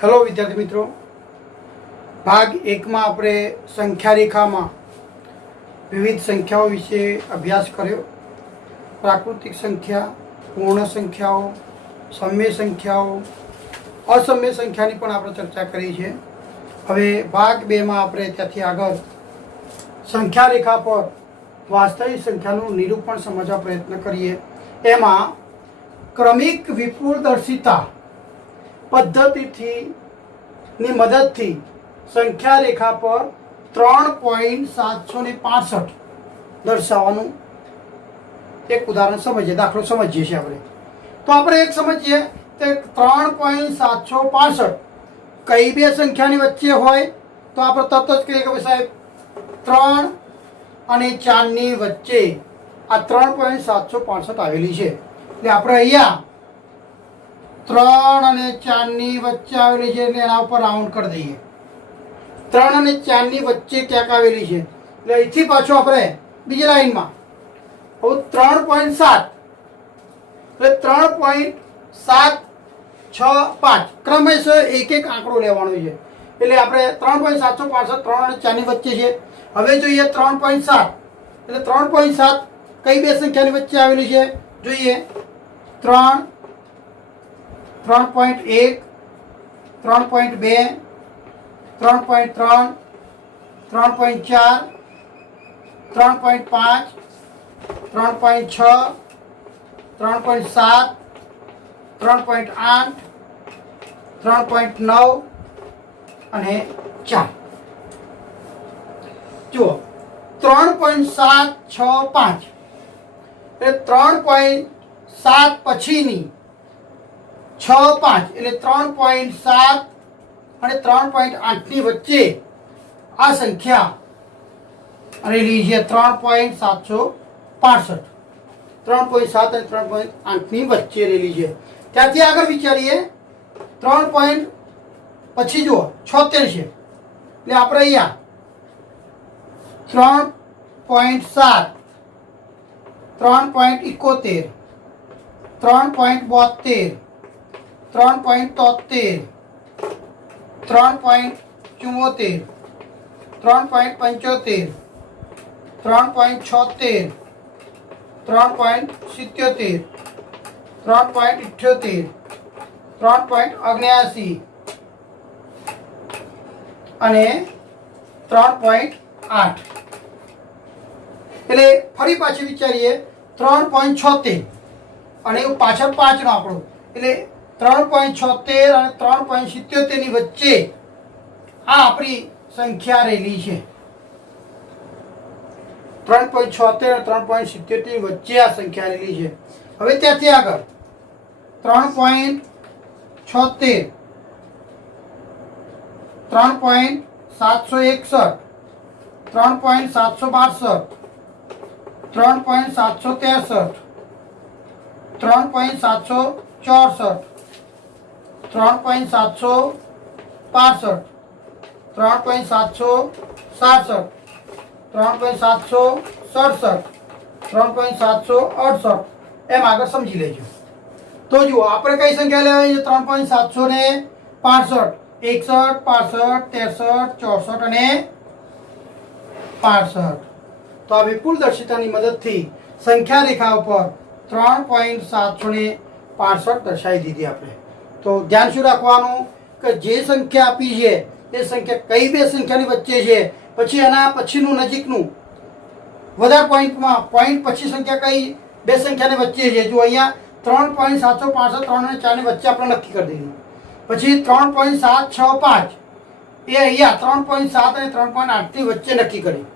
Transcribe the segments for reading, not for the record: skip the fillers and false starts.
Hello વિદ્યાર્થી મિત્રો, ભાગ એકમાં આપણે સંખ્યા રેખામાં વિવિધ સંખ્યાઓ વિશે અભ્યાસ કર્યો. પ્રાકૃતિક સંખ્યા, પૂર્ણ સંખ્યાઓ, સમય સંખ્યાઓ, અસમય સંખ્યાની પણ આપણે ચર્ચા કરી છે. હવે ભાગ બેમાં આપણે ત્યાંથી આગળ સંખ્યા રેખા પર વાસ્તવિક સંખ્યાનું નિરૂપણ સમજવા પ્રયત્ન કરીએ. એમાં ક્રમિક વિપુલદર્શિતા પદ્ધતિની મદદથી સંખ્યા રેખા પર 3.765 દર્શાવવાનું એક ઉદાહરણ સમજીએ, દાખલો સમજીએ છીએ આપણે. તો આપણે એક સમજીએ કે 3.765 કઈ બે સંખ્યાની વચ્ચે હોય તો આપણે તરત જ કહીએ કે સાહેબ 3 અને 4 ની વચ્ચે આ 3.765 આવેલી છે. એટલે આપણે અહીંયા 3 અને 4 ની વચ્ચે આવેલી છે એટલે એના ઉપર રાઉન્ડ કરી દઈએ. 3 અને 4 ની વચ્ચે ક્યાંક આવેલી છે એટલે અહીંથી પાછો આપણે બીજી લાઈનમાં 3.7 એટલે 3.765 ક્રમશઃ એક એક આંકડો લેવાનો છે. એટલે આપણે 3.765 3 અને 4 ની વચ્ચે છે. હવે જોઈએ 3.7 એટલે 3.7 કઈ બે સંખ્યાની વચ્ચે આવેલી છે જોઈએ. 3, 3.1, 3.2, 3.3, 3.4, 3.5, 3.6, 3.7, 3.8, 3.9 અને 4. જુઓ 3.765 એટલે 3.7 પછીની 6.5 એટલે 3.7 અને 3.8 ની વચ્ચે આ સંખ્યા રહેલી છે. 3.765 3.7 અને 3.8 ની વચ્ચે રહેલી છે. ત્યાંથી આગળ વિચારીએ 3. પછી જુઓ 76 છે એટલે આપણે અહીંયા 3.7 3.71 3.72 3.73 3.74 3.75 3.76 3.77 3.78 3.79 અને 3.8 એટલે ફરી પાછી વિચારીએ 3.76 અને પાછળ 5 નો આંકડો એટલે 3.76 અને 3.77 ની વચ્ચે આ આપણી સંખ્યા રહેલી છે. 3.76 અને 3.77 ની વચ્ચે આ સંખ્યા રહેલી છે. હવે ત્યાંથી આગળ 3.76 3.761 3.762 3.763 3.764 3.765 3.767 3.767 3.768 એમ આગળ સમજી લેજો. તો જુઓ આપણે કઈ સંખ્યા લેવાની છે 3.765 61 65 63 64 અને 65. તો આ વિપુલદર્શિતાની મદદથી સંખ્યા રેખા ઉપર 3.765 દર્શાવી દીધી આપણે. તો ધ્યાન શું રાખવાનું કે જે સંખ્યા આપી છે એ સંખ્યા કઈ બે સંખ્યાની વચ્ચે છે, પછી એના પછીનું નજીકનું વધારે પોઈન્ટ પછી સંખ્યા કઈ બે સંખ્યાની વચ્ચે છે. જો અહીંયા 3.765 3 અને 4 ની વચ્ચે આપણે નક્કી કરી દીધું. પછી 3.765 એ અહીંયા 3.7 અને 3.8 ની વચ્ચે નક્કી કરી.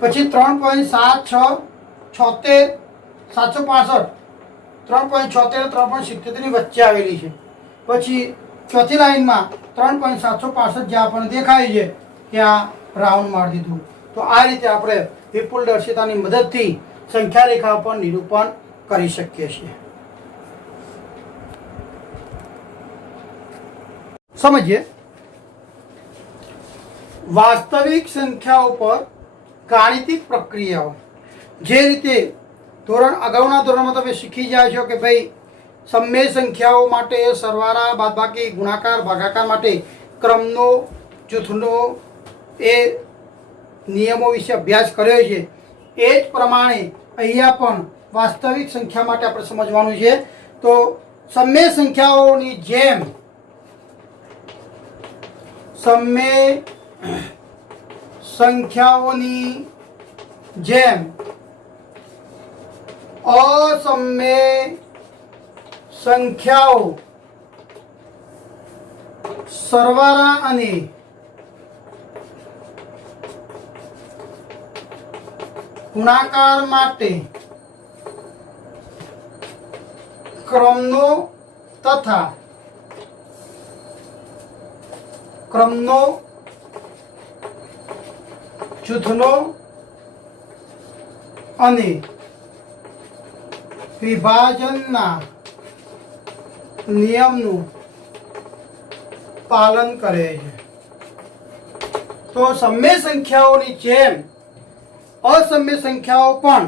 પછી 3.765 3.76 અને 3.77 ની વચ્ચે આવેલી છે. પછી ચોથી લાઈનમાં 3.765 જ્યાં આપણને દેખાય છે ત્યાં રાઉન્ડ મારી દીધું. તો આ રીતે આપણે વિપુલદર્શિતાની મદદથી સંખ્યા રેખા પર નિરૂપણ કરી શકીએ છીએ. સમજીએ વાસ્તવિક સંખ્યાઓ પર ગાણિતિક પ્રક્રિયાઓ. જે રીતે અગાઉના ધોરણમાં તમે શીખી જાય છો કે ભાઈ સમમેય સંખ્યાઓ માટે સરવાળા બાદબાકી ગુણાકાર ભાગાકાર માટે ક્રમનો જૂથનો એ નિયમો વિશે અભ્યાસ કર્યો છે. એ જ પ્રમાણે અહીંયા પણ વાસ્તવિક સંખ્યા માટે આપણે સમજવાનું છે. તો સમમેય સંખ્યાઓની જેમ સમમેય સંખ્યાઓની જેમ અસમમેય સંખ્યાઓ સરવાળા અને ગુણાકાર માટે ક્રમનો જૂથનો અને વિભાજનના નિયમનું પાલન કરે છે. તો સમમેય સંખ્યાઓની જેમ અસમમેય સંખ્યાઓ પણ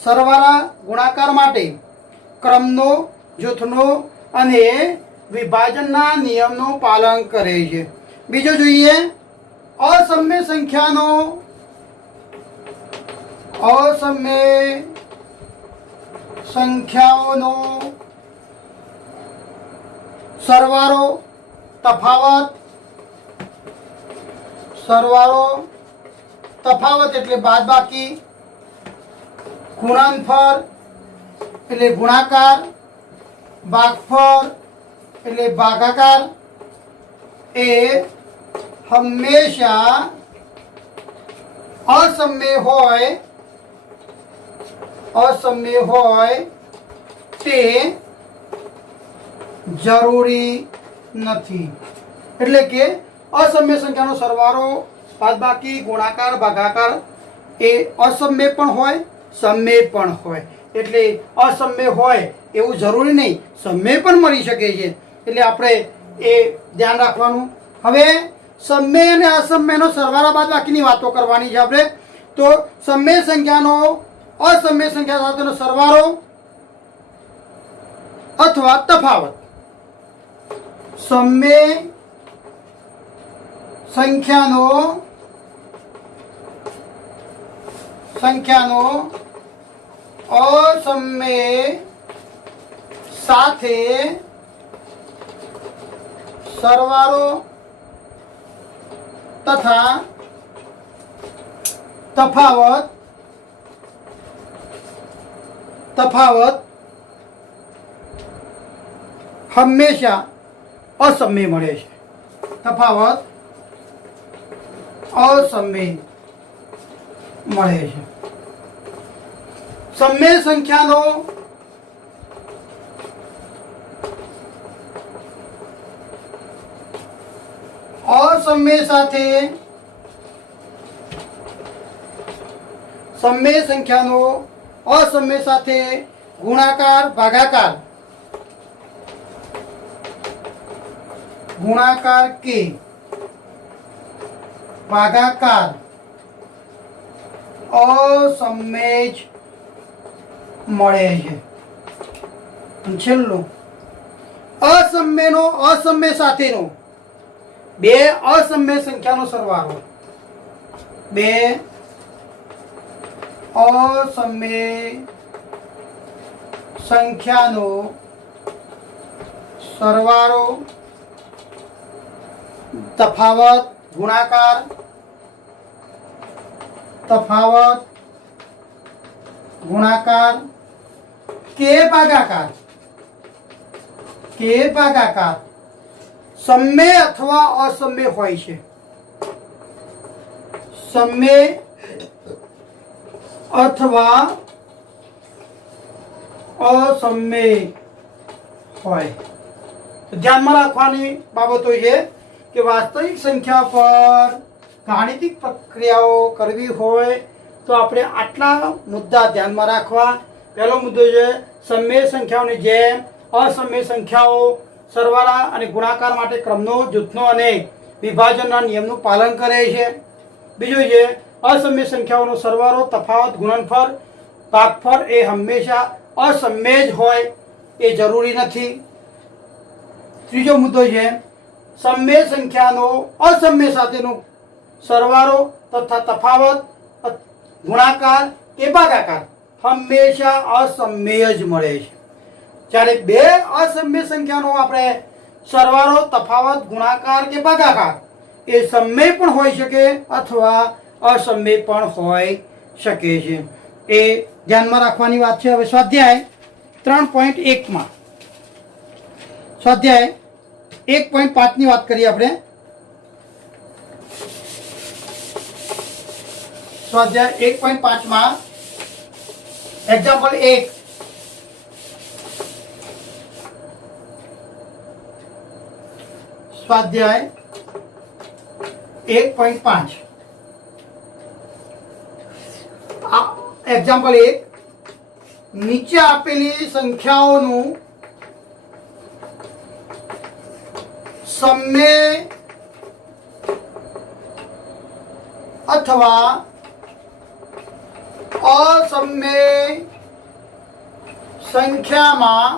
સરવાળા ગુણાકાર માટે ક્રમનો જૂથનો અને વિભાજનના નિયમનું પાલન કરે છે. બીજું જોઈએ, અસમમેય સંખ્યાઓનો સરવાળો તફાવત એટલે બાદબાકી, ગુણનફળ એટલે ગુણાકાર, ભાગફળ એટલે ભાગાકાર એ હંમેશા અસમમેય હોય તે જરૂરી નથી. એટલે કે અસમમેય સંખ્યાનો સરવાળો બાદબાકી ગુણાકાર ભાગાકાર એ અસમમેય પણ હોય સમમેય પણ હોય. એટલે અસમમેય હોય એવું જરૂરી નહીં, સમમેય પણ મળી શકે છે. એટલે આપણે એ ધ્યાન રાખવાનું. હવે સમમેય અને અસમમેયનો સરવાળા બાદબાકીની વાતો કરવાની છે આપણે. તો સમમેય સંખ્યાનો અસમમેય સંખ્યા સાથેનો સરવાળો અથવા તફાવત. સમમેય સંખ્યાનો અસમમેય સાથે સરવાળો તથા તફાવત હંમેશા અસમમેય મળે છે. તફાવત અસમમેય મળે છે. સમમેય સંખ્યાનો સમમેય સંખ્યાનો અસમમેય સાથે ગુણાકાર ભાગાકાર કે ભાગાકાર અસમમેય જ મળે છે. છેલ્લું, અસમમેય સાથેનો બે અસમમેય સંખ્યાનો સરવાળો. બે અસમમેય સંખ્યાનો સરવાળો તફાવત ગુણાકાર કે ભાગાકાર સમમેય અથવા અસમમેય હોય છે. સમમેય અથવા અસમમેય હોય. ધ્યાનમાં રાખવાની બાબતો છે કે વાસ્તવિક સંખ્યા પર ગાણિતિક પ્રક્રિયાઓ કરવી હોય તો આપણે આટલા મુદ્દા ધ્યાનમાં રાખવા. પહેલો મુદ્દો છે સમમેય સંખ્યાઓની જેમ અસમમેય સંખ્યાઓ સરવાળા અને ગુણાકાર માટે ક્રમનો જૂથનો અને વિભાજનના નિયમનું પાલન કરે છે. બીજું છે અસમમેય સંખ્યાઓનો સરવાળો તફાવત ગુણનફળ ભાગફળ એ હંમેશા અસમમેય જ હોય. એ જરૂરી નથી. ત્રીજો મુદ્દો છે સમમેય સંખ્યાનો અસમમેય સાથેનો સરવાળો તથા તફાવત, ગુણાકાર કે ભાગાકાર હંમેશા અસમમેય જ મળે છે. જ્યારે બે અસમમેય સંખ્યાનો આપણે સરવાળો, તફાવત, ગુણાકાર કે ભાગાકાર એ સમમેય પણ હોઈ શકે અથવા અસમમેય પણ હોઈ શકે છે. એ ધ્યાનમાં રાખવાની વાત છે. હવે સ્વાધ્યાય 3.1 સ્વાધ્યાય 1.5 ની વાત કરીએ આપણે. સ્વાધ્યાય 1.5 એક્ઝામ્પલ 1. સ્વાધ્યાય 1.5 એક્ઝામ્પલ 1. નીચે આપેલી સંખ્યાઓનું સમમેય અથવા અસમમેય સંખ્યામાં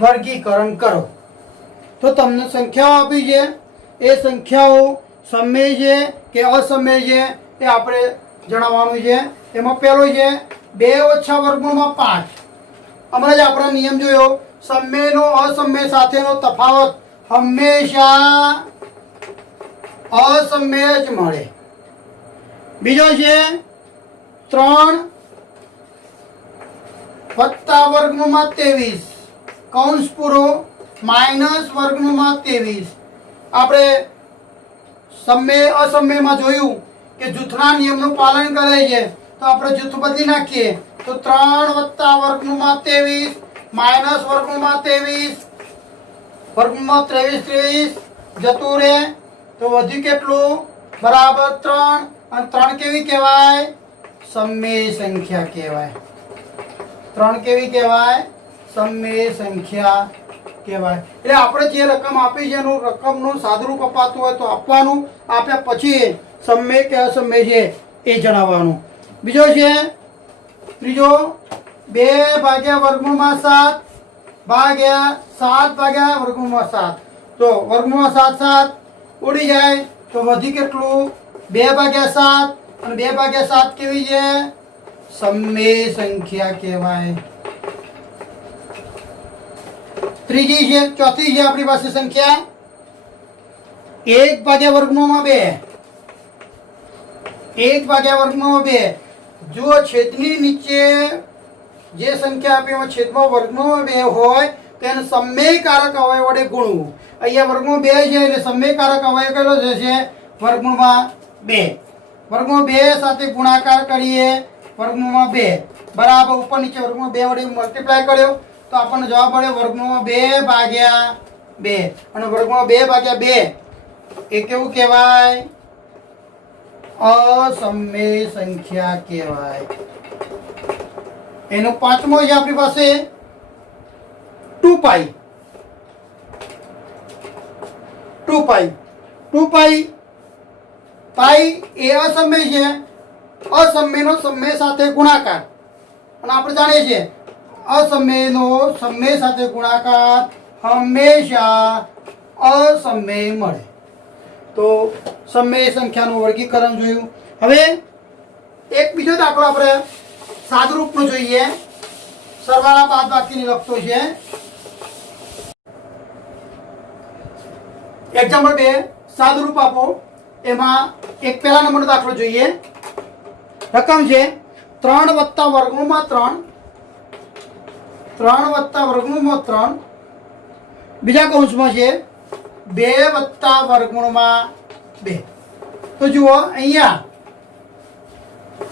વર્ગીકરણ કરો. તો તમને સંખ્યાઓ આપી છે, એ સંખ્યાઓ સમમેય છે કે અસમમેય છે એ આપણે જણાવવાનું છે. એમાં પહેલો છે 2 - વર્ગમૂળમાં 5. હમણાં જ આપણે નિયમ જોયો, સમમેયનો અસમમેય સાથેનો તફાવત હંમેશા અસમમેય જ મળે. બીજો છે 3 + વર્ગમૂળમાં 23 કૌંસ પૂરો માઇનસ વર્ગમૂળમાં 23. આપણે સમમેય અસમમેયમાં જોયું કે જૂથના નિયમનું પાલન કરે છે, તો આપણે જૂથ બદલી નાખીએ તો 3 + વર્ગમૂળમાં 23 માઇનસ વર્ગમૂળમાં 23 વર્ગમૂળમાં 23 જતું રહે તો વધ્યું કેટલું? બરાબર 3. અને 3 કેવી કહેવાય? સમમેય સંખ્યા કહેવાય. 3 કેવી કહેવાય? સમમેય સંખ્યા કહેવાય. એટલે આપણે જે રકમ આપી છે એનું રકમનું સાદુરૂપ અપાતું હોય તો આપવાનું, આપ્યા પછી સમમેય કે અસમમેય છે એ જણાવવાનું. બીજો છે ત્રીજો 2 / વર્ગમૂળમાં 7 ભાગ્યા 7 / વર્ગમૂળમાં 7. તો વર્ગમૂળમાં 7 ઉડી જાય તો વધી કેટલું? 2/7. અને 2/7 કેવી છે? સમમેય સંખ્યા કહેવાય. ત્રીજી છે, ચોથી છે આપણી પાસે સંખ્યા 1 / વર્ગમૂળમાં 2. 1 / વર્ગમૂળમાં 2. જો છેદની નીચે જે સંખ્યા આપી એમાં છેદમાં વર્ગમૂળમાં 2 હોય તો એને સમમેય કારક અવયવ વડે ગુણવું. અહીંયા વર્ગમૂળ 2 છે એટલે સમમેય કારક અવયવ કેટલો થશે? વર્ગમૂળમાં 2. વર્ગમૂળ 2 સાથે ગુણાકાર કરીએ વર્ગમૂળમાં 2 બરાબર ઉપર નીચે વર્ગમૂળ 2 વડે મલ્ટીપ્લાય કર્યો તો આપણને જવાબ મળે વર્ગમૂળમાં 2/2. અને વર્ગમૂળમાં 2/2 એ કેવું કહેવાય? અસમમેય સંખ્યા કહેવાય. એનો પાંચમો છે આપણી પાસે 2π. 2π એ અસમમેય છે. અસમમેયનો સમમેય સાથે ગુણાકાર, અને આપણે જાણીએ છીએ અસમમેયનો સમમેય સાથે ગુણાકાર હંમેશા અસમમેય મળે. તો સમમેય સંખ્યાનું વર્ગીકરણ જોયું. હવે એક બીજો દાખલો આપણે સાદુરૂપનો જોઈએ. સરવાળા બાદબાકીની લખતો છે. એક્ઝામ્પલ 2 સાદુરૂપ આપો. એમાં એક પહેલા નંબરનો દાખલો જોઈએ. રકમ છે 3 + વર્ગમૂળમાં 3. 3 + વર્ગમૂળમાં 3. બીજા કૌંસમાં છે 2 + વર્ગમૂળમાં 2. તો જુઓ અહીંયા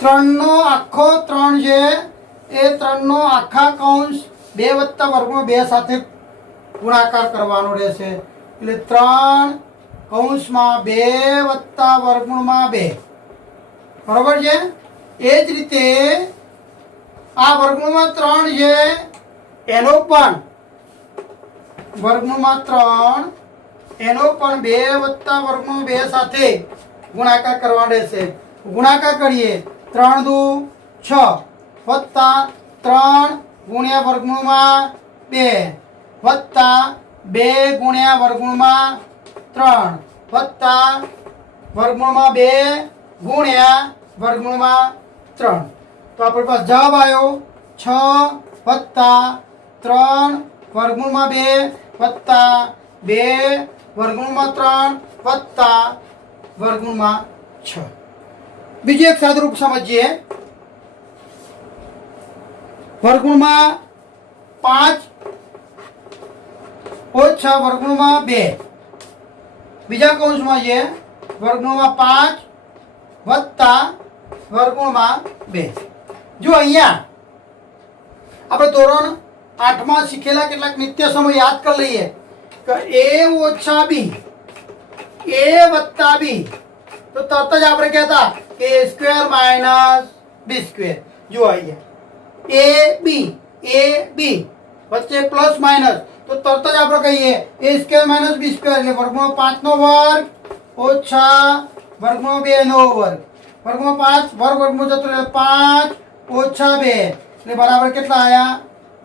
3 નો આખો 3 છે એ 3 નો આખા કૌંસ 2 + વર્ગમૂળ 2 સાથે ગુણાકાર કરવાનો રહેશે. એટલે 3 કૌંસમાં 2 + વર્ગમૂળમાં 2. બરોબર છે. એ જ રીતે આ વર્ગમૂળમાં 3 છે એનો પણ વર્ગમૂળમાં 3 એનો પણ 2 + વર્ગમૂળ 2 સાથે ગુણાકાર કરવાનો રહેશે. ગુણાકાર કરીએ 3 × 2 = 6 + 3 ગુણ્યા વર્ગમૂળમાં 2 વત્તા 2 ગુણ્યા વર્ગમૂળમાં 3 વત્તા વર્ગમૂળમાં 2 ગુણ્યા વર્ગમૂળમાં 3. તો આપણી પાસે જવાબ આવ્યો 6 વત્તા 3 વર્ગમૂળમાં 2 વત્તા 2 વર્ગમૂળમાં 3 વત્તા વર્ગમૂળમાં 6. બીજું એક સાદુરૂપ સમજીએ. વર્ગમૂળમાં 5 ઓછા વર્ગમૂળમાં 2. બીજા કૌંસમાં છે વર્ગમૂળમાં 5 વત્તા વર્ગમૂળમાં 2. જો અહીંયા આપણે ધોરણ 8માં શીખેલા કેટલાક નિત્ય સમય યાદ કરી લઈએ કે a ઓછા b a વત્તા b, તો તરત જ આપણે કહેતા કે a square minus b square. જો અહીંયા a b વચ્ચે પ્લસ માઇનસ, તો તરત જ આપણે કહીએ a square minus b square એટલે વર્ગમૂળ 5 નો વર્ગ ઓછા વર્ગમૂળ 2 નો વર્ગ. વર્ગમૂળ 5 વર્ગમૂળ જતો એટલે 5 ઓછા 2 એટલે બરાબર કેટલા આયા?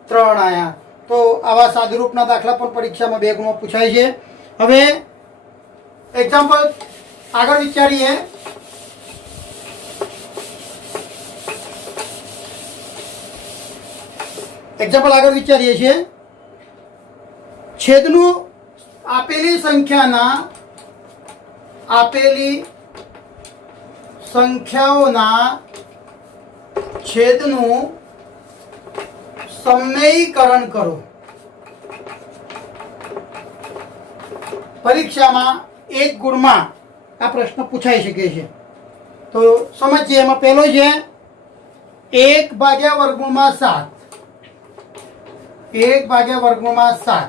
3 આયા. તો આવા સાદુરૂપના દાખલા પણ પરીક્ષામાં 2 ગુણમાં પૂછાય છે. હવે એક્ઝામ્પલ આગળ વિચારીએ. છીએ છેદનું આપેલી સંખ્યાઓના છેદનું સમયકરણ કરો. પરીક્ષામાં 1 ગુણમાં આ પ્રશ્ન પૂછાઈ શકે છે. તો સમજીએ. એમાં પહેલો છે 1 ભાગ્યા વર્ગમૂળમાં 7. 1 ભાગ્યા વર્ગમૂળમાં 7.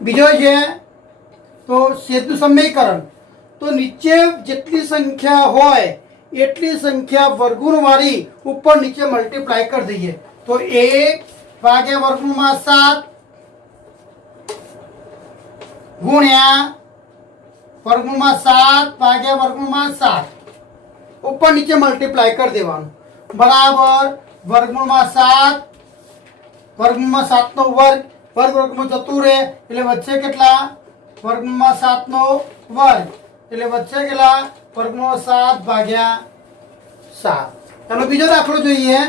બીજો છે તો છેદનું સમીકરણ. તો નીચે જેટલી સંખ્યા હોય એટલી સંખ્યા વર્ગમૂળવાળી ઉપર નીચે મલ્ટીપ્લાય કરી દઈએ. તો 1 ભાગ્યા વર્ગમૂળમાં 7 ગુણ્યા વર્ગમૂળમાં 7 ભાગ્યા વર્ગમૂળમાં 7 ઉપર નીચે મલ્ટીપ્લાય કરી દેવાનું બરાબર વર્ગમૂળમાં 7 વર્ગમૂળમાં 7 નો વર્ગ વર્ગમૂળ જતું રહે એટલે વચ્ચે કેટલા? વર્ગમૂળમાં 7 નો વર્ગ એટલે વચ્ચે કેટલા? વર્ગમૂળ 7 ભાગ્યા 7. ચાલો બીજો દાખલો જોઈએ.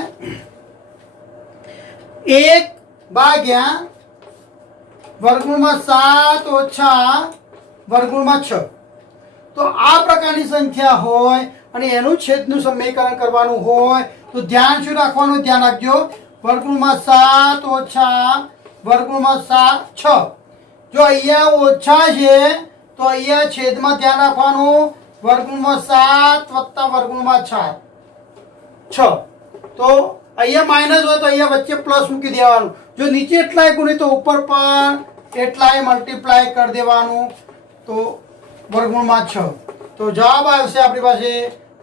1 ભાગ્યા વર્ગમૂળમાં 7 ઓછા વર્ગમૂળમાં 6. તો આ પ્રકારની સંખ્યા હોય અને એનું છેદનું સમીકરણ કરવાનું હોય તો ધ્યાન શું રાખવાનું? ધ્યાન રાખજો. વર્ગમૂળમાં 7 ઓછા વર્ગમૂળમાં 6. જો અહીંયા ઓછા છે તો અહીંયા છેદમાં ધ્યાન રાખવાનું વર્ગમૂળમાં 7 વત્તા વર્ગમૂળમાં 6. તો અહીંયા માઇનસ હોય તો અહીંયા વચ્ચે પ્લસ મૂકી દેવાનું. જો નીચે એટલાય ગુણે તો ઉપર પણ એટલાય મલ્ટીપ્લાય કરી દેવાનું. તો વર્ગમૂળમાં 6. તો જવાબ આવશે આપણી પાસે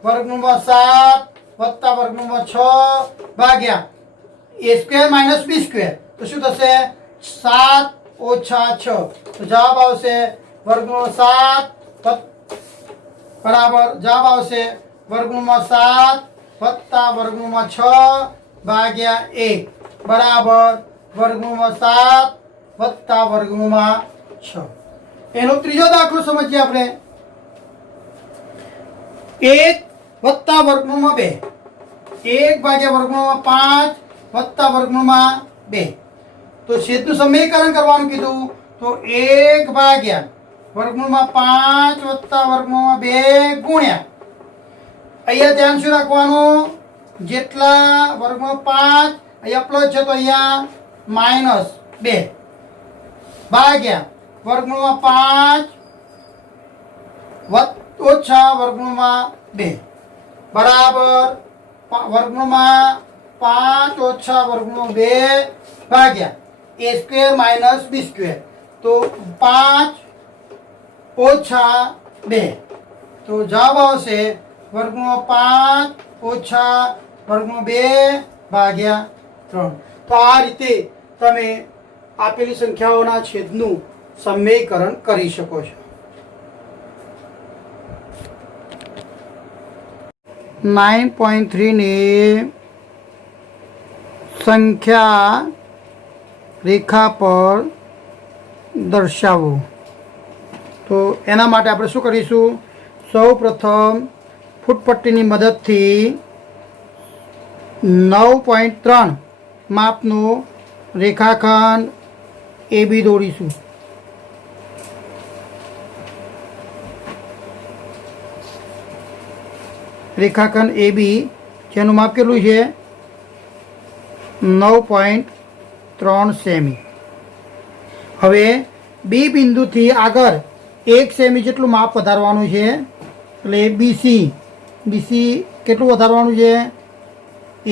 વર્ગમૂળમાં 7 વત્તા વર્ગમૂળમાં 6 ભાગ્યા a square minus b square. તો શું થશે? 7 ઓછા 6. તો જવાબ આવશે વર્ગમૂળ 7 બરાબર જવાબ આવશે વર્ગમૂળમાં 7 વત્તા વર્ગમૂળમાં 6 ભાગ્યા 1 બરાબર વર્ગમૂળમાં 7 વત્તા વર્ગમૂળમાં 6. એનો ત્રીજો દાખલો સમજીએ આપણે. 1 વત્તા વર્ગમૂળમાં 2. 1 ભાગ્યા વર્ગમૂળમાં 5 વત્તા વર્ગમૂળમાં 2. તો છેદનું સમીકરણ કરવાનું કીધું. તો 1 ભાગ્યા વર્ગમૂળમાં 5 વત્તા વર્ગમૂળમાં 2 ગુણ્યા અહીંયા ધ્યાન શું રાખવાનું? જેટલા વર્ગમૂળ 5 અહીંયા પ્લસ છે તો અહીંયા માઇનસ 2 ભાગ્યા વર્ગમૂળમાં 5 ઓછા વર્ગમૂળમાં 2 બરાબર વર્ગમૂળમાં 5 ઓછા વર્ગમૂળ 2 ભાગ્યા a square minus b square. તો 5 ઓછા 2. તો જવાબ આવશે વર્ગમૂળ 5 ઓછા વર્ગમૂળ 2 ભાગ્યા 3. તો આ રીતે તમે આપેલી સંખ્યાઓના છેદનું સમીકરણ કરી શકો છો. 9.3 ને સંખ્યા રેખા પર દર્શાવો. તો એના માટે આપણે શું કરીશું? સૌ પ્રથમ ફૂટપટ્ટીની મદદથી 9.3 માપનું રેખાખંડ AB દોરીશું. રેખાખંડ AB જેનું માપ કેટલું છે? 9.3 સેમી. હવે બી બિંદુથી આગળ 1 સેમી જેટલું માપ વધારવાનું છે. એટલે બીસી કેટલું વધારવાનું છે?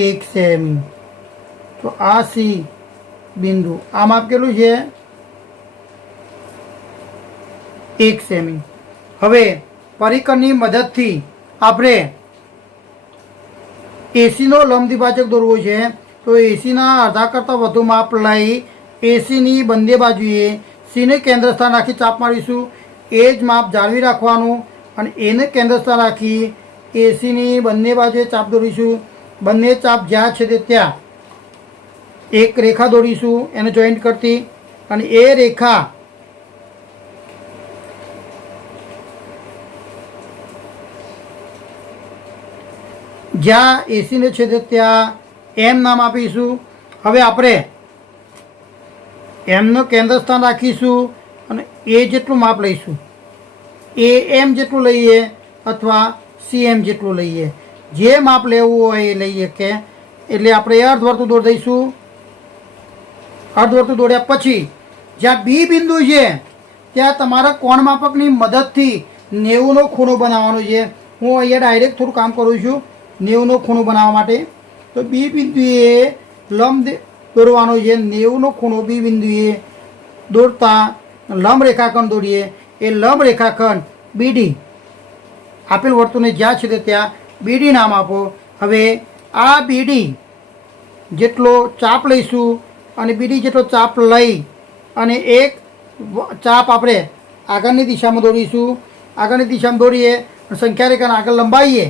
1 સેમી. તો આ સી બિંદુ, આ માપ કેટલું છે? 1 સેમી. હવે પરિકરની મદદથી આપણે એસીનો લંબદ્વિભાજક દોરવો છે. તો એસીના અડધા કરતાં વધુ માપ લઈ એસીની બંને બાજુએ સીને કેન્દ્ર સ્થાન રાખી ચાપ મારીશું. એ જ માપ જાળવી રાખવાનું અને એને કેન્દ્ર સ્થાન રાખી એસીની બંને બાજુએ ચાપ દોરીશું. બંને ચાપ જ્યાં છે તે ત્યાં એક રેખા દોરીશું એને જોઈન્ટ કરતી, અને એ રેખા જ્યાં એસીને છેદે ત્યાં એમ નામ આપીશું. હવે આપણે એમનું કેન્દ્ર સ્થાન રાખીશું અને એ જેટલું માપ લઈશું. એ એમ જેટલું લઈએ અથવા CM જેટલું લઈએ, જે માપ લેવું હોય એ લઈએ. કે એટલે આપણે અર્ધવર્તુળ દોરી દઈશું. અર્ધવર્તુળ દોર્યા પછી જ્યાં બી બિંદુ છે ત્યાં તમારા કોણ માપકની મદદથી 90નો ખૂણો બનાવવાનો છે. હું અહીંયા ડાયરેક્ટ થોડું કામ કરું છું 90નો ખૂણો બનાવવા માટે. તો બી બિંદુએ લંબ દોરવાનો છે. 90નો ખૂણો બી બિંદુએ દોરતા લંબ રેખાખંડ દોરીએ. એ લંબ રેખાખંડ BD આપેલ વર્તુળને જ્યાં છે ત્યાં BD નામ આપો. હવે આ BD જેટલો ચાપ લઈશું અને BD જેટલો ચાપ લઈ અને એક ચાપ આપણે આગળની દિશામાં દોરીશું. આગળની દિશામાં દોરીએ અને સંખ્યા રેખાને આગળ લંબાવીએ.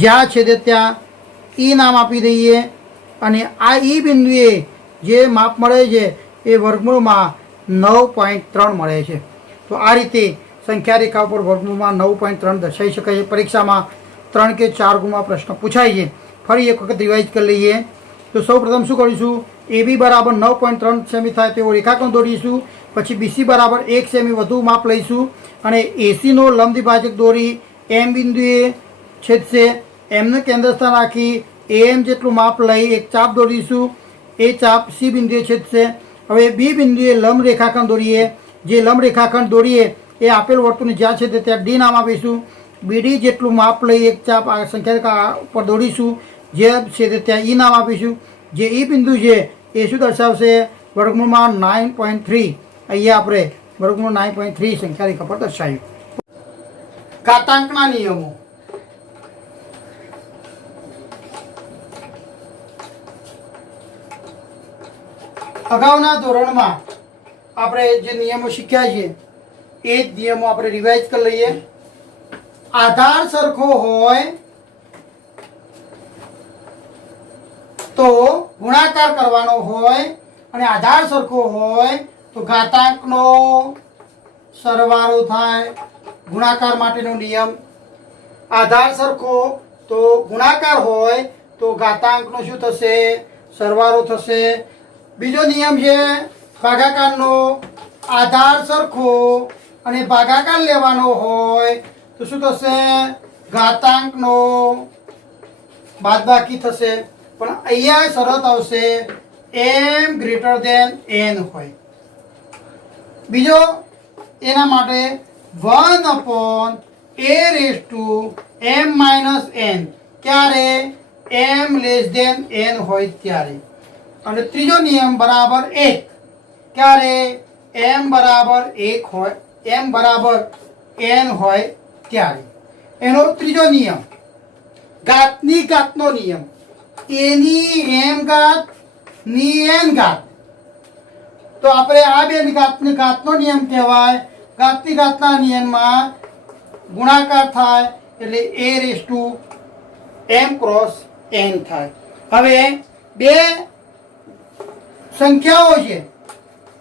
જ્યાં છે ત્યાં ઈ નામ આપી દઈએ અને આ ઈ બિંદુએ જે માપ મળે છે એ વર્ગમૂળમાં 9.3 મળે છે. તો આ રીતે સંખ્યા રેખા ઉપર વર્ગમૂળમાં 9.3 દર્શાવી શકાય છે. પરીક્ષામાં 3 કે 4 ગુણમાં પ્રશ્ન પૂછાય છે. ફરી એક વખત રિવાઇઝ કરી લઈએ. તો સૌ પ્રથમ શું કરીશું? AB બરાબર 9.3 સેમી થાય તેવો રેખાખંડ દોરીશું. પછી BC બરાબર 1 સેમી વધુ માપ લઈશું અને એસીનો લંબદ્વિભાજક દોરી એમ બિંદુએ છેદશે. એમને કેન્દ્ર સ્થાન રાખી AM જેટલું માપ લઈ એક ચાપ દોરીશું. એ ચાપ C બિંદુએ છેદશે. હવે બી બિંદુએ લંબ રેખાખંડ દોરીએ. જે લંબ રેખાખંડ દોરીએ એ આપેલ વર્તુળને જ્યાં છે ત્યાં D નામ આપીશું. BD જેટલું માપ લઈ એક ચાપ આ સંખ્યા રેખા ઉપર દોરીશું. જે છે ત્યાં E નામ આપીશું. જે E બિંદુ છે એ શું દર્શાવશે? વર્ગમૂળમાં 9.3. અહીંયા આપણે વર્ગમૂળ 9.3 સંખ્યા રેખા પર દર્શાવ્યું. ઘાતાંકના નિયમો. અગાઉના ધોરણમાં આપણે જે નિયમો શીખ્યા છે એ જ નિયમો આપણે રિવાઇઝ કરી લઈએ. આધાર સરખો હોય તો ગુણાકાર કરવાનો હોય અને આધાર સરખો હોય તો ઘાતાંકનો સરવાળો થાય. ગુણાકાર માટેનો નિયમ. આધાર સરખો તો ગુણાકાર હોય તો ઘાતાંકનો શું થશે? સરવાળો થશે. બીજો નિયમ છે ભાગાકારનો. આધાર સરખો અને ભાગાકાર લેવાનો હોય તો શું થશે? ઘાતાંકનો બાદબાકી થશે. પણ અહીંયા શરત આવશે m ગ્રેટર ધેન n હોય. બીજો એના માટે 1/a⁻m-n ક્યારે? m લેસ ધેન n હોય ત્યારે. અને ત્રીજો નિયમ બરાબર 1 ક્યારે? m બરાબર 1 હોય, m બરાબર n હોય ત્યારે. એનો ત્રીજો નિયમ ઘાતની ઘાતનો નિયમ. એની m ઘાત ની n ઘાત. તો આપણે આ બે ઘાતની ઘાતનો નિયમ કહેવાય. ઘાતની ઘાતના નિયમમાં ગુણાકાર થાય એટલે a⁻m ક્રોસ n થાય. હવે બે સંખ્યાઓ છે.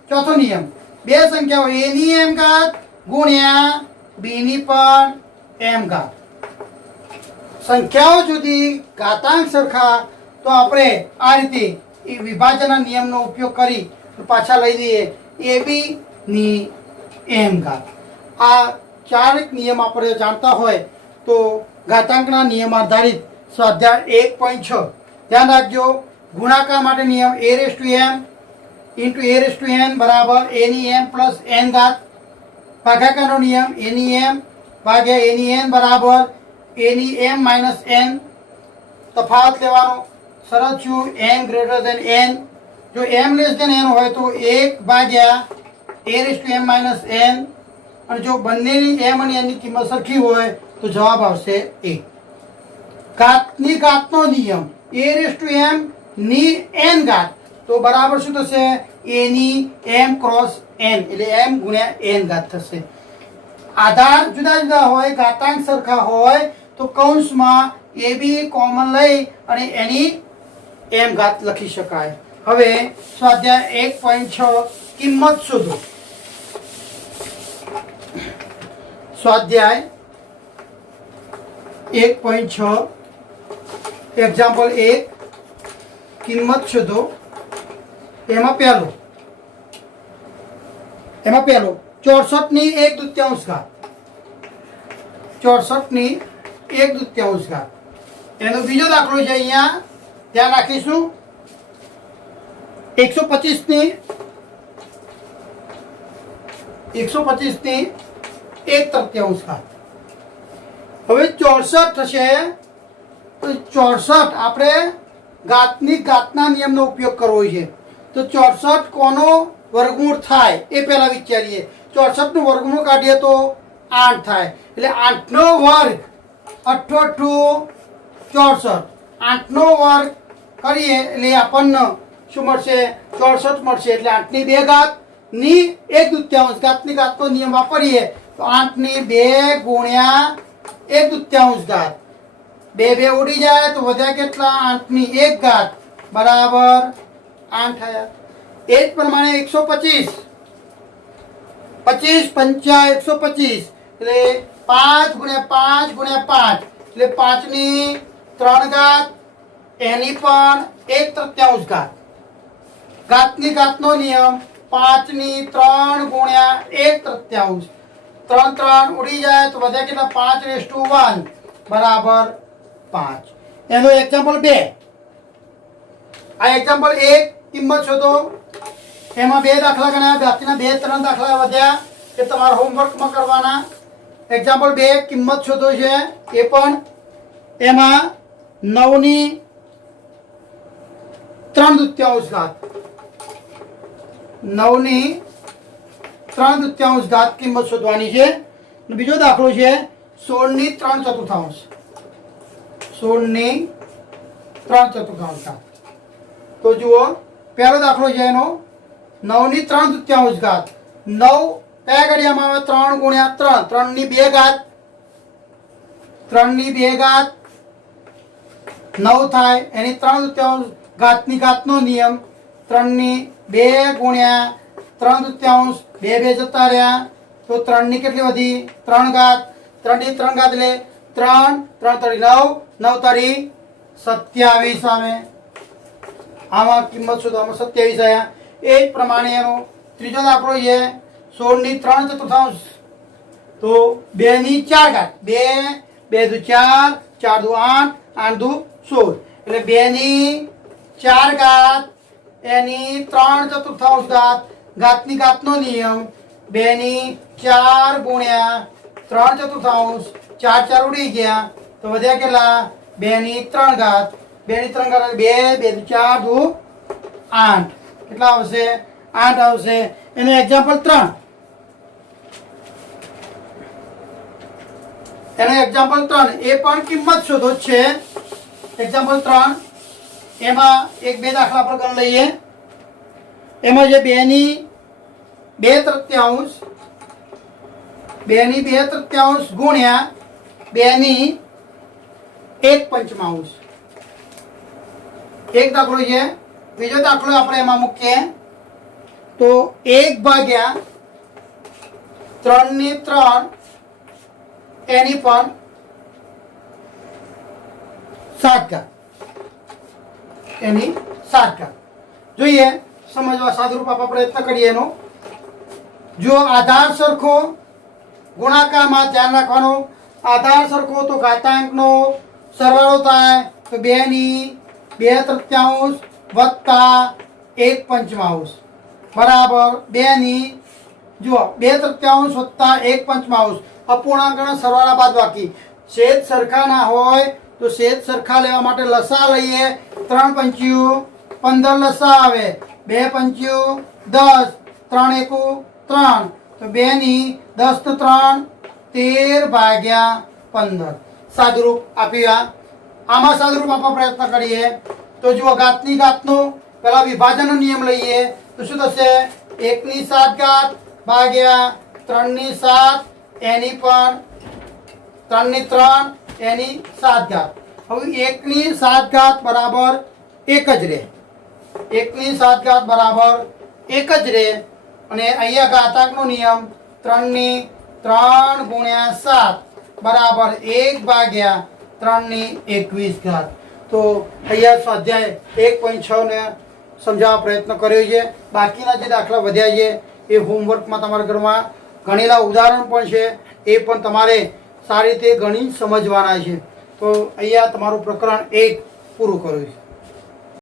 ચોથો નિયમ, બે સંખ્યાઓ a ની m ઘાત ગુણ્યા b ની પણ m ઘાત. સંખ્યાઓ જુદી, ઘાતાંક સરખા, તો આપણે આ રીતે વિભાજનના નિયમનો ઉપયોગ કરી પાછા લઈ દઈએ ab ની m ઘાત. આ ચાર નિયમ આપણે જાણતા હોય તો ઘાતાંકના નિયમ આધારિત સ્વાધ્યાય 1.6 ધ્યાન રાખજો. ગુણાકાર માટે નિયમ a⁻m ઇન્ટુ a⁻n બરાબર a ની m પ્લસ n ઘાત. ભાગાકારનો નિયમ a ની m ભાગ્યા a ની n બરાબર a ની m માઇનસ n. તફાવત લેવાનો. સરળ છું, m ગ્રેટર ધેન n. જો m લેસ ધેન n હોય તો 1 ભાગ્યા a⁻m માઇનસ n. અને જો બંનેની m અને n ની કિંમત સરખી હોય તો જવાબ આવશે 1. ઘાતની ઘાતનો નિયમ a⁻m ની n ઘાત, તો બરાબર શું થશે? a ની m ક્રોસ n, એટલે m ગુણ્યા n ઘાત થશે. આધાર જુદા જુદા હોય, ઘાતાંક સરખા હોય તો કૌંસમાં ab કોમન લઈ અને એની m ઘાત લખી શકાય. હવે સ્વાધ્યાય 1.6 કિંમત શોધો. સ્વાધ્યાય 1.6 એક્ઝામ્પલ 1 કિંમત શોધો. એમાં પહેલો 64 ની 1/2 ઘાત. 64 ની 1/2 ઘાત. એનો બીજો દાખલો છે, અહીંયા ધ્યાન રાખીશું. 125 ની 1/3 ઘાત. હવે 64 થશે તો 64 આપણે ઘાતના નિયમનો ઉપયોગ કરવો છે. તો 64 કોનો વર્ગમૂળ થાય એ પહેલા વિચારીએ. 64 નું વર્ગમૂળ કાઢીએ તો 8 થાય, એટલે 8 નો વર્ગ 8 64. 8 નો વર્ગ કરીએ એટલે આપણને શું મળશે? 64 મળશે. એટલે 8 ની 2 ઘાત ની 1/2 ઘાતની ઘાતનો નિયમ વાપરીએ તો 8 ની 2 ગુણ્યા 1/2 ઘાત. 2 ઉડી જાય તો વધ્યા કેટલા? 8 ની 1 ઘાત બરાબર 8 થયા. એ જ પ્રમાણે 125 25 પંચા 125 એટલે 5 ગુણ્યા 5 ગુણ્યા 5 એટલે 5 ની 3 ઘાત એની પણ 1/3 ઘાત. ઘાતની ઘાતનો નિયમ 5 ની 3 ગુણ્યા 1/3. 3 ઉડી જાય તો વધ્યા કેટલા? 5⁻1 બરાબર 5. એનો એક્ઝામ્પલ 2. આ એક્ઝામ્પલ 1 કિંમત શોધો. એમાં 2 દાખલા ગણ્યા, બાકીના 2-3 દાખલા વધ્યા એ તમારા હોમવર્કમાં કરવાના. એક્ઝામ્પલ 2 કિંમત શોધો છે એ પણ. એમાં 9 ની 3/2 ઘાત. 9 ની 3/2 ઘાત કિંમત શોધવાની છે. બીજો દાખલો છે 16 ની 3/4. 16 ની 3/4 ઘાત. તો જુઓ, પહેલો દાખલો છે એનો 9 ની 3/2 ઘાત. 9 કયા ઘડિયામાં આવે? 3 ગુણ્યા 3. 3 ની 2 ઘાત. 3 ની 2 ઘાત 9 થાય. એની 3/2 ઘાતની ઘાતનો નિયમ 3 ની 2 ગુણ્યા 3/2. 2 જતા રહ્યા તો 3 ની કેટલી વધી? 3 ઘાત. 3 ની 3 ઘાત એટલે 3 3 9 9 તારી 27 આવે. આમાં કિંમત શોધવામાં 27 આવ્યા. એ જ પ્રમાણે એનો ત્રીજો દાખલો છે 16 ની 3/4. તો 2 ની 4 ઘાત. 2 2 4 4 2 8 8 2 16 એટલે 2 ની 4 ઘાત એની 3/4 ઘાત. ઘાતની ઘાતનો નિયમ 2 ની 4 ગુણ્યા 3/4. 4 4 ઉડી ગયા તો વધ્યા કેટલા? 2 ની 3 ઘાત. 2 ની 3 ઘાત 2 2 4 2 8. કેટલા આવશે? 8 આવશે. એનું એક્ઝામ્પલ 3. એનું એક્ઝામ્પલ 3 એ પણ કિંમત શોધો છે. એક્ઝામ્પલ 3 એમાં 1-2 દાખલા પર ગણ લઈએ. એમાં જે 2 ની 2/3 ગુણ્યા 2 1 પંચમાંશ. એક દાખલો છે. બીજો દાખલો આપણે એમાં મૂકીએ તો 1 ભાગ્યા 3/3 એની પણ 7 એની 7 જોઈએ સમજવા સાદુરૂપ આપવા પ્રયત્ન કરીએ એનો. જો આધાર સરખો ગુણાકારમાં ધ્યાન રાખવાનું, આધાર સરખો તો ઘાતાંકનો સરવાળો થાય તો 2/2 વત્તા 1 પંચમાંશ બરાબર 2/2 વત્તા 1 પંચમાંશ. અપૂર્ણાંકના સરવાળા બાદબાકી. છેદ સરખા ના હોય તો છેદ સરખા લેવા માટે લસા લઈએ. 3 પંચીયું 15 લસા આવે. 2 પંચીયું 10, 3 એકુ 3 તો 2 × 3 13/15 સાદુરૂપ આપ્યા. આમાં સાદુરૂપ આપવા પ્રયત્ન કરીએ તો જુઓ ઘાતની ઘાતનો પેલા વિભાજનનો નિયમ લઈએ તો શું થશે? 1/7 ભાગ્યા 3/7 એની પણ 3/3 એની 7 હવે 1/7 બરાબર 1 જ રહે. 1/7 બરાબર 1 જ રહે. અને અહીંયા ઘાતાંકનો નિયમ 3/3 × 7 બરાબર 1/3/21. તો અહીંયા સ્વાધ્યાય 1.6 ને સમજાવવા પ્રયત્ન કર્યો છે. બાકીના જે દાખલા વધ્યા છે એ હોમવર્કમાં તમારા ઘરમાં ગણેલા ઉદાહરણ પણ છે, એ પણ તમારે સારી રીતે ગણી સમજવાના છે. તો અહીંયા તમારું પ્રકરણ 1 પૂરું કર્યું છે.